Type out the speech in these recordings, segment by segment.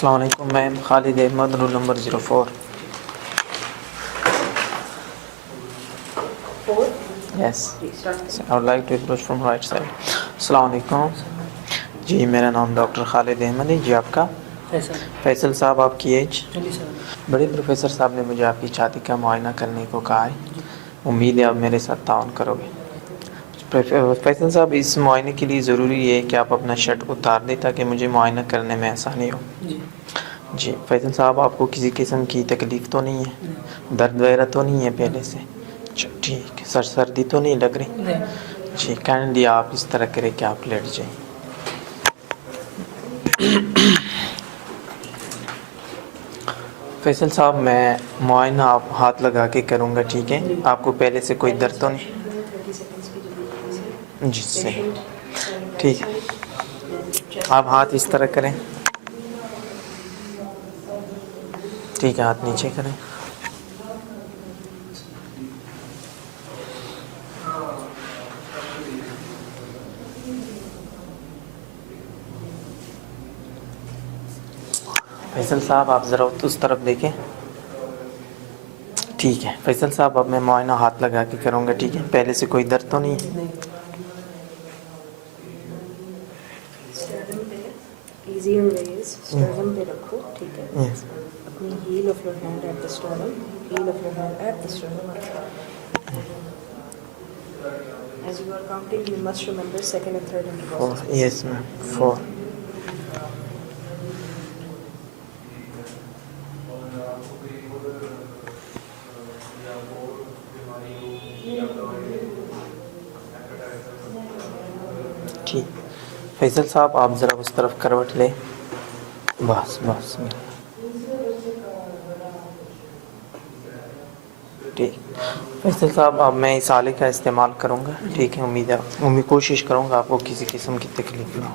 السلام علیکم، میں Khalid Ahmed, roll number 04. Yes. I would like to approach from right side. السلام علیکم جی، میرا نام ڈاکٹر خالد احمد ہے. جی آپ کا؟ فیصل صاحب. آپ کی ایج؟ بڑے پروفیسر صاحب نے مجھے آپ کی چھاتی کا معائنہ کرنے کو کہا ہے. امید ہے آپ میرے ساتھ تعاون کرو گے. فیصل صاحب، اس معائنے کے لیے ضروری ہے کہ آپ اپنا شرٹ اتار دیں تاکہ مجھے معائنہ کرنے میں آسانی ہو. جی فیصل صاحب، آپ کو کسی قسم کی تکلیف تو نہیں ہے؟ درد وغیرہ تو نہیں ہے پہلے سے؟ ٹھیک ہے. سردی تو نہیں لگ رہی؟ جی کائنڈلی آپ اس طرح کریں کہ آپ لیٹ جائیں. فیصل صاحب، میں معائنہ آپ ہاتھ لگا کے کروں گا، ٹھیک ہے؟ آپ کو پہلے سے کوئی درد تو نہیں؟ جی صحیح، ٹھیک ہے. آپ ہاتھ اس طرح کریں. ٹھیک ہے، ہاتھ نیچے کریں. فیصل صاحب، آپ ذرا اس طرف دیکھیں. ٹھیک ہے فیصل صاحب، اب میں معائنہ ہاتھ لگا کے کروں گا، ٹھیک ہے؟ پہلے سے کوئی درد تو نہیں ہے؟ Easier way is sternum pe rakho, theek hai. Yes. Apni heel of your hand at the sternum, heel of your hand at the sternum. As you are counting, you must remember second and third intervals. Yes ma'am. 4. ٹھیک. فیصل صاحب، آپ ذرا اس طرف کروٹ لیں. بس بس ٹھیک. فیصل صاحب، اب میں اس آلے کا استعمال کروں گا، ٹھیک ہے؟ امید کوشش کروں گا آپ کو کسی قسم کی تکلیف نہ ہو.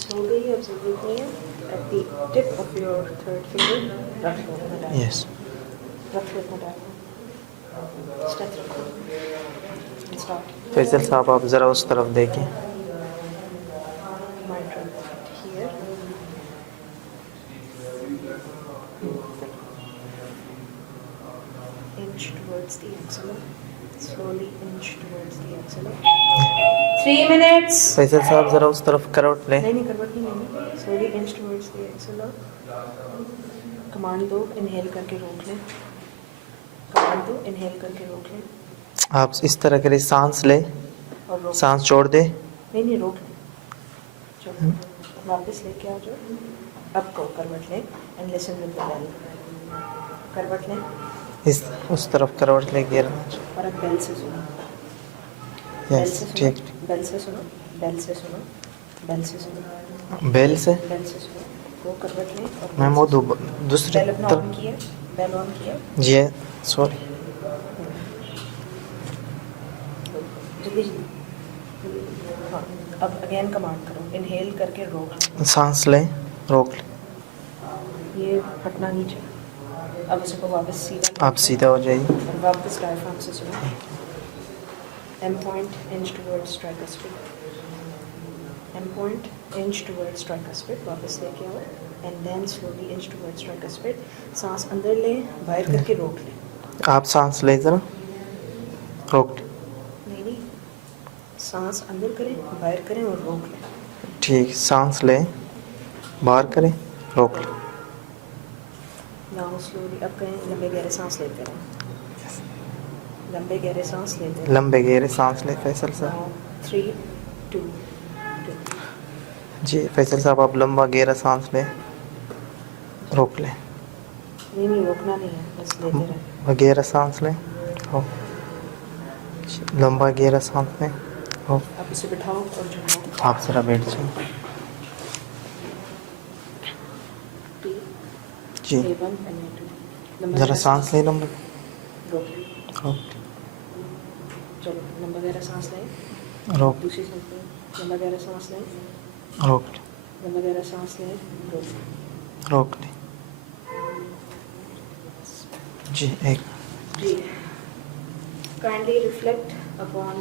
Slowly observe with me at the tip of your third finger. Rakh lo apna diaphragm. Yes. Rakh lo apna diaphragm. Stretch rakho. And start. Faisal صاحب، آپ ذرا اس طرف دیکھیں. Mind run here. Inch towards the axilla. Slowly inch towards the axilla. 3 minutes. Faisal صاحب، ذرا اس طرف کروٹ لیں. نہیں کروٹ نہیں لینی. Slowly inch towards the axilla. Command دو، انہیل کر کے روک لیں. کمانڈ دو، انہیل کر کے روک لیں. آپ اس طرح کریں، سانس لیں، اور روک. سانس چھوڑ دیں. نہیں روک لیں. چلو واپس لے کے آ جاؤ. اب کو کروٹ لیں اینڈ لسن ود دی بیل. کروٹ لیں. اس طرف کروٹ لے کے اور اب بیل سے سنو. یس ٹھیک. بیل سے سنو. بیل سے سنو. بیل سے سنو. بیل سے بیل سے سنو. وہ کروٹ لیں. میں وہ دوسری بیل اپنا طرف. آن کیا. بیل آن کیا. جی سوری. جلدی جلدی. ہاں اب اگین کمانڈ کرو. انہیل کر کے روک. سانس لیں، روک لیں. یہ ہٹنا نہیں چاہیے. اب اس کو واپس سیدھا. آپ سیدھا ہو جائیے. واپس ڈائفرام سے سنو. Aim point inch towards tricuspid. Aim point inch towards tricuspid. واپس لے کے آؤ and then slowly inch towards tricuspid. سانس اندر لیں، باہر کر کے روک لیں. آپ سانس لیں، ذرا روک لیں. نہیں سانس اندر کریں، باہر کریں اور روک لیں. ٹھیک. سانس لیں، باہر کریں، روک لیں. Now slowly. اب کہیں لمبے گہرے سانس لیتے رہیں. لمبے گہرے سانس لیتے رہیں. لمبے گہرے سانس لیں فیصل صاحب. 3 2 2. جی فیصل صاحب، آپ لمبا گہرا سانس لیں، روک لیں. نہیں روکنا نہیں ہے، بس لیتے رہیں. گہرا سانس لیں، لمبا گہرا سانس لیں. آپ اسے بٹھاؤ اور جھکاؤ. آپ ذرا بیٹھ جائیں. جی ذرا سانس لیں لمبا. چلو لمبا گہرا سانس لیں. روک. دوسری سانس لیں. لمبا گہرا سانس لیں. روک لیں. لمبا گہرا سانس لیں. روک. روک لیں. جی ایک جی kindly reflect upon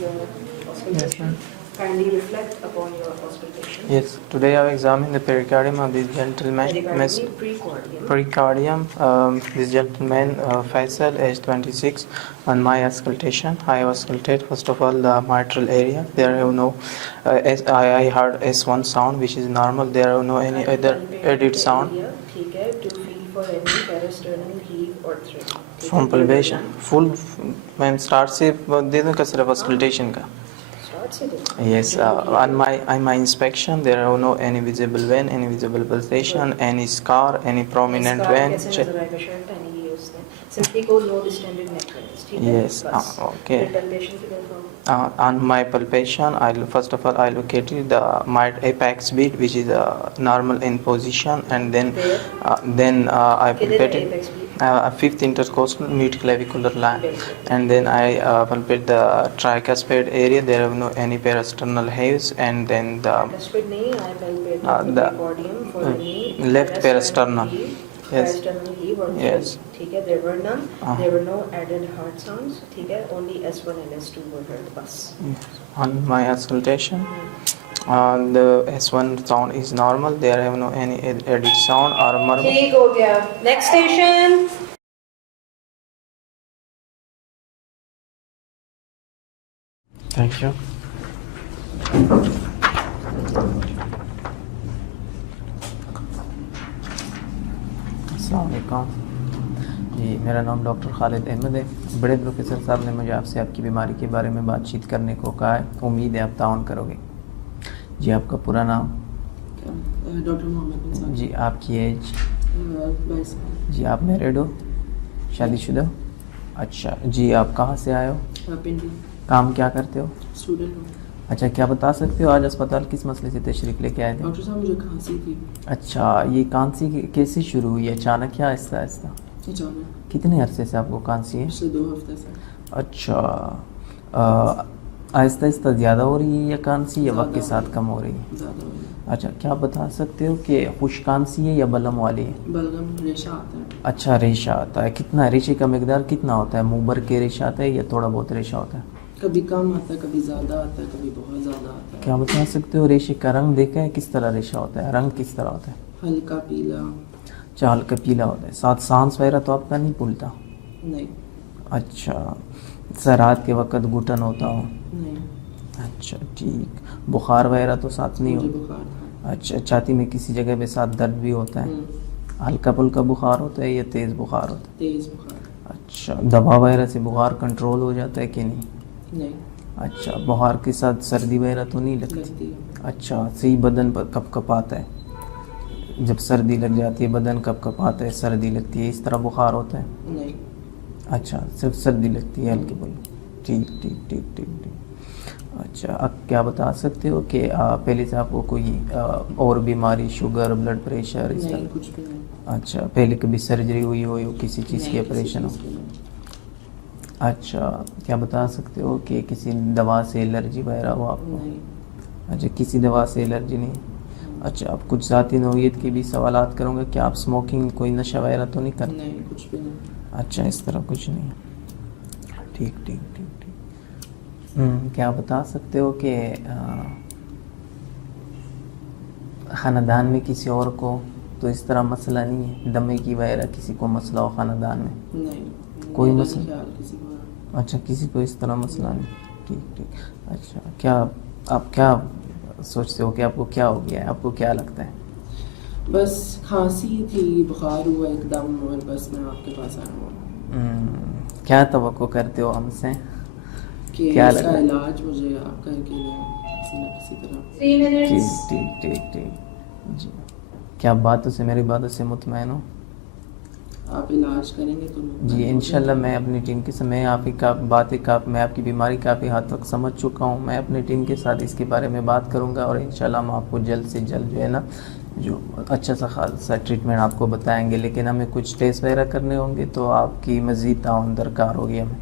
your auscultation. Kindly reflect upon your auscultation. Yes, today I have examined the pericardium of this gentleman. Pericardium. This gentleman, Faisal, age 26. On my auscultation, I auscultate first of all the mitral area. There are no, I heard S1 sound, which is normal. There are no any other added sound. ٹھیک ہے. To feel for any parasternal heave or thrill. From palpation, full. میں start سے دے دوں کا صرف auscultation کا. Yes, on my inspection, there are no any visible vein, any visible pulsation, any scar, any prominent vein. Simply go no distended neck veins. Yes, okay. On my palpation, first of all I located the apex beat, which is normal in position, and then I palpated fifth intercostal mid clavicular line, and then I palpate the tricuspid area. There are no any parasternal heaves, and then the left parasternal. Yes. Yes. ٹھیک ہے. There were none. There were no added heart sounds. ٹھیک ہے. Only S1 and S2 were heard. بس. On my auscultation, the S1 sound is normal. There are no any added sound or murmur. ٹھیک ہو گیا. Next station. Thank you. السلام علیکم. جی میرا نام ڈاکٹر خالد احمد ہے. بڑے پروفیسر صاحب نے مجھے آپ سے آپ کی بیماری کے بارے میں بات چیت کرنے کو کہا ہے. امید ہے آپ تعاون کرو گے. جی آپ کا پورا نام؟ ڈاکٹر محمد. جی آپ کی ایج؟ 22. جی آپ میرڈ ہو؟ شادی شدہ؟ اچھا. جی آپ کہاں سے آئے ہو؟ پنڈی. کام کیا کرتے ہو؟ اسٹوڈنٹ ہوں. اچھا کیا بتا سکتے ہو آج اسپتال کس مسئلے سے تشریف لے کے آئے تھے؟ ڈاکٹر صاحب مجھے کھانسی تھی. اچھا یہ کھانسی کیسے شروع ہوئی؟ اچانک یا آہستہ آہستہ؟ اچانک. کتنے عرصے سے آپ کو کھانسی ہے؟ 2 ہفتے سے. اچھا آہستہ آہستہ زیادہ ہو رہی ہے یا کھانسی یا وقت کے ساتھ کم ہو رہی ہے؟ زیادہ ہو رہی ہے. اچھا کیا بتا سکتے ہو کہ خشک کھانسی ہے یا بلم والی ہے؟ بلغم ریشہ آتا ہے. اچھا ریشہ آتا ہے. کتنا ریشے کا مقدار کتنا ہوتا ہے؟ منہ بھر کے ریشہ آتا ہے یا تھوڑا بہت ریشہ ہوتا ہے؟ کبھی کم آتا ہے, کبھی زیادہ آتا ہے, کبھی بہت زیادہ آتا ہے. کیا بتا سکتے ہو ریشے کا رنگ دیکھا ہے کس طرح ریشہ ہوتا ہے؟ رنگ کس طرح ہوتا ہے؟ ہلکا پیلا. اچھا ہلکا پیلا ہوتا ہے. ساتھ سانس وغیرہ تو آپ کا نہیں پھولتا؟ نہیں. اچھا سر رات کے وقت گھٹن ہوتا ہو؟ نہیں. اچھا ٹھیک. بخار وغیرہ تو ساتھ نہیں مجھے ہوتا؟ بخار تھا. اچھا چھاتی میں کسی جگہ پہ ساتھ درد بھی ہوتا ہے؟ ہلکا پھلکا بخار ہوتا ہے یا تیز بخار ہوتا ہے؟ تیز بخار. اچھا دوا وغیرہ سے بخار کنٹرول ہو جاتا ہے کہ نہیں؟ نہیں. اچھا بخار کے ساتھ سردی وغیرہ تو نہیں لگتی؟ اچھا صحیح بدن پر کپ کپ آتا ہے؟ جب سردی لگ جاتی ہے بدن کپ کپ آتا ہے, سردی لگتی ہے, اس طرح بخار ہوتا ہے؟ نہیں. اچھا صرف سردی لگتی ہے ہلکی پھلکی. ٹھیک ٹھیک ٹھیک ٹھیک ٹھیک. اچھا اب کیا بتا سکتے ہو کہ پہلے سے آپ کو کوئی اور بیماری شوگر بلڈ پریشر اس طرح؟ نہیں کچھ بھی نہیں. اچھا پہلے کبھی سرجری ہوئی ہو کسی چیز کی آپریشن ہو؟ اچھا کیا بتا سکتے ہو کہ کسی دوا سے الرجی وغیرہ ہو آپ کو؟ نہیں. اچھا کسی دوا سے الرجی نہیں. اچھا اب کچھ ذاتی نوعیت کے بھی سوالات کروں گا کہ آپ اسموکنگ کوئی نشہ وغیرہ تو نہیں کرتے؟ نہیں کچھ بھی نہیں. اچھا اس طرح کچھ نہیں. ٹھیک ٹھیک ٹھیک ٹھیک. کیا بتا سکتے ہو کہ خاندان میں کسی اور کو تو اس طرح مسئلہ نہیں ہے؟ دمے کی وغیرہ کسی کو مسئلہ ہو خاندان میں؟ نہیں. کوئی میرا مسئلہ؟ خیال کسی کو. اچھا کسی کو اس طرح مسئلہ نہیں. ٹھیک ٹھیک. اچھا کیا آپ کیا سوچتے ہو کہ آپ کو کیا ہو گیا ہے؟ آپ کو کیا لگتا ہے؟ بس کھانسی تھی, بخار ہوا ایک دم اور بس میں آپ کے پاس آیا ہوں. کیا توقع کرتے ہو ہم سے کہ کیا اس لگ کا رہا ہے؟ علاج مجھے آپ کر کے دیں کسی نہ کسی طرح. 3 minutes. ٹھیک ٹھیک ٹھیک. جی کیا باتوں سے میری باتوں سے مطمئن ہو؟ آپ علاج کریں گے تو جی انشاءاللہ میں اپنی ٹیم کے ساتھ میں آپ کی بیماری کافی حد تک سمجھ چکا ہوں. میں اپنی ٹیم کے ساتھ اس کے بارے میں بات کروں گا اور انشاءاللہ ہم آپ کو جلد سے جلد جو ہے نا جو اچھا سا خاصا ٹریٹمنٹ آپ کو بتائیں گے. لیکن ہمیں کچھ ٹیسٹ وغیرہ کرنے ہوں گے تو آپ کی مزید تعاون درکار ہوگی ہمیں.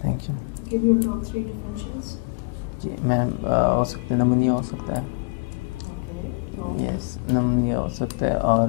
Thank you. Give your top 3 definitions. جی میم ہو سکتا ہے نمونیا ہو سکتا ہے. Okay. یس نمونیا ہو سکتا ہے اور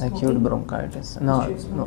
Acute bronchitis. No, no,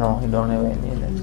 No, we don't have any of that.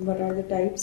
What are the types?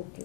Okay.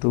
to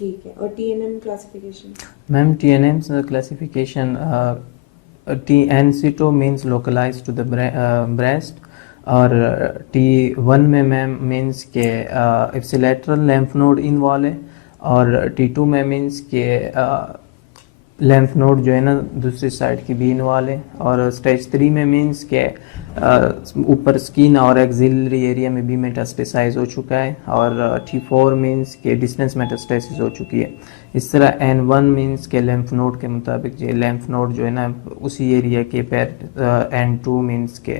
ٹھیک ہے. اور TNM classification? Ma'am TNM classification, N-CITO means localized to the breast, اور T1 میں میم means کہ ipsilateral lymph node involve ہے, اور T2 میں means کہ لیمف نوڈ جو ہے نا دوسری سائڈ کی بھی انوالو ہے, اور اسٹیج 3 میں مینس کہ اوپر اسکن اور ایگزیلری ایریا میں بھی میٹاسٹیسائز ہو چکا ہے, اور T4 مینس کہ ڈسٹینس میٹاسٹیسس ہو چکی ہے. اس طرح N1 مینس کہ لیمف نوڈ کے مطابق جو لیمف نوڈ جو ہے نا اسی ایریا کے پیر, N2 مینس کہ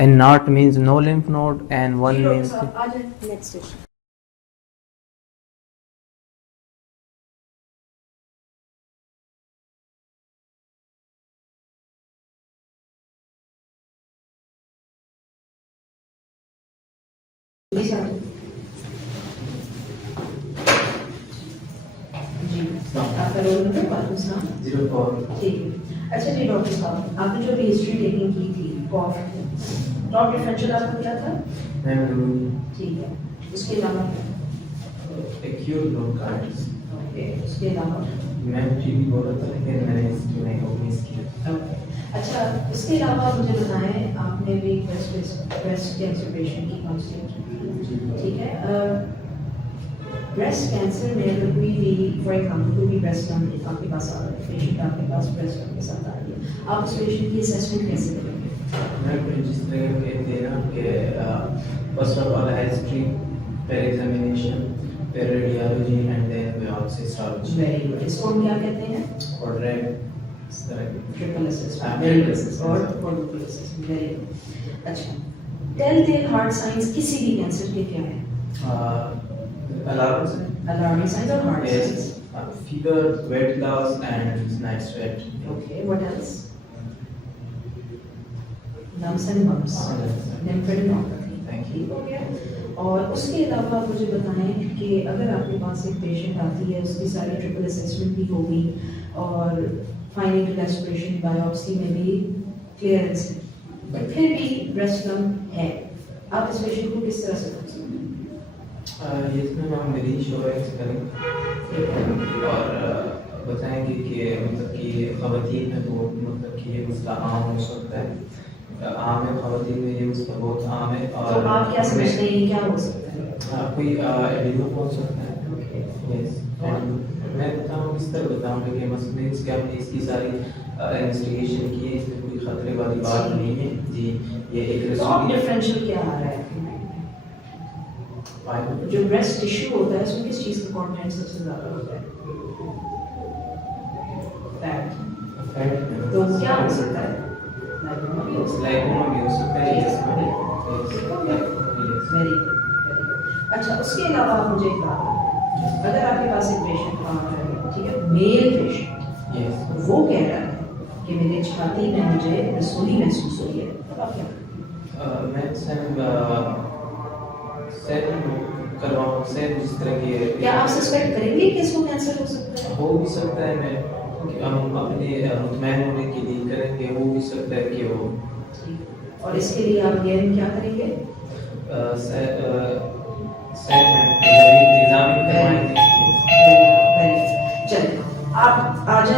N0 means no lymph node, N1 means next. جی آپ کا رول نمبر؟ وعلیکم السلام. 04. ٹھیک ہے. اچھا جی ڈاکٹر صاحب, آپ نے جو بھی ہسٹری ٹیکنگ کی تھی کاف ٹاپ ڈفرینشیل آپ کو کیا تھا؟ ٹھیک ہے. اس کے علاوہ ایکیوٹ برونکائٹس. اوکے. اس کے علاوہ میں TB بول رہا تھا لیکن میں نے اس کو نہیں اومیس کیا. اچھا, اس کے علاوہ مجھے بتائیں, آپ نے بھی بریسٹ کینسر پیشنٹ کی کاؤنسلنگ, ٹھیک ہے. بریسٹ کینسر میں اگر کوئی بھی فار ایگزامپل کوئی بھی بریسٹ لمپ آپ کے پاس آ رہا ہے, پیشنٹ آپ کے پاس بریسٹ لمپ کے ساتھ آ رہی ہے, آپ اس پیشنٹ کی اسیسمنٹ کیسے کریں گے؟ میں جس طرح کہتے ہیں نا کہ فرسٹ آف آل ہسٹری, پھر ایگزامینیشن, پھر radiology and then biopsy histology. Very good. اس کو ہم کیا کہتے ہیں؟ اور ریڈ اس طرح کی ٹرپل اسسمنٹ اور کوڈروپل اسسمنٹ. Very good. اچھا, ٹیل ٹیل ہارٹ سائنس کسی بھی کینسر کے کیا ہیں؟ الارمنگ سائنس اور hard signs. Fever, weight loss and night sweat. Okay. What else? Lumps and bumps, lymphadenopathy. ٹھیک ہو گیا. اور اس کے علاوہ آپ مجھے بتائیں کہ اگر آپ کے پاس ایک پیشنٹ آتی ہے, اس کی ساری ٹرپل اسسمنٹ بھی ہوگی اور فائنل ریسپریشن بایوپسی میں بھی کلیئرنس ہے, بٹ پھر بھی بریسٹ لمپ ہے, آپ اس پیشنٹ کو کس طرح سے کر سکتے ہیں؟ اس میں ہم میری انشورنس کریں اور بتائیں گے کہ مطلب کہ خواتین میں بہت مطلب کہ یہ مسئلہ عام ہو سکتا ہے, عام ہے خواتین میں یہ مسئلہ بہت عام ہے. اور تو آپ کیا سمجھتے ہیں کیا ہو سکتا ہے؟ کوئی ایڈیو ہو سکتا ہے. میں بتاؤں اس طرح بتاؤں گا کہ مسئلہ اس کے ہم نے اس کی ساری انویسٹیگیشن کی ہے, اس میں کوئی خطرے والی بات نہیں ہے. جی یہ ایک ڈفرینشیل کیا آ رہا ہے جو بریسٹ ٹشو ہوتا ہے اس میں کس چیز کا کانٹینٹ سب سے زیادہ ہوتا ہے؟ فیٹ. تو کیا ہو سکتا ہے؟ لائکوما بھی ہو سکتا ہے. Very good. اچھا, اس کے علاوہ آپ مجھے ایک بات بتائیں, اگر آپ کے پاس ایک پیشنٹ آ رہا ہے, ٹھیک ہے, میل پیشنٹ, وہ کہہ رہا ہے کہ میرے چھاتی میں مجھے رسولی محسوس ہوئی ہے, تب آپ کیا کریں؟ میں سیل کرواؤں سیل جس طرح کی. کیا آپ سسپیکٹ کریں گے کہ اس کو کینسر ہو سکتا ہے؟ ہو بھی سکتا ہے, میں ہم اپنے مطمئن ہونے کے لیے کریں گے, ہو بھی سکتا ہے کہ وہ. اور اس کے لیے آپ یہ کیا کریں گے؟ ایگزام کروائیں گے. چلیں آپ آ جائیں.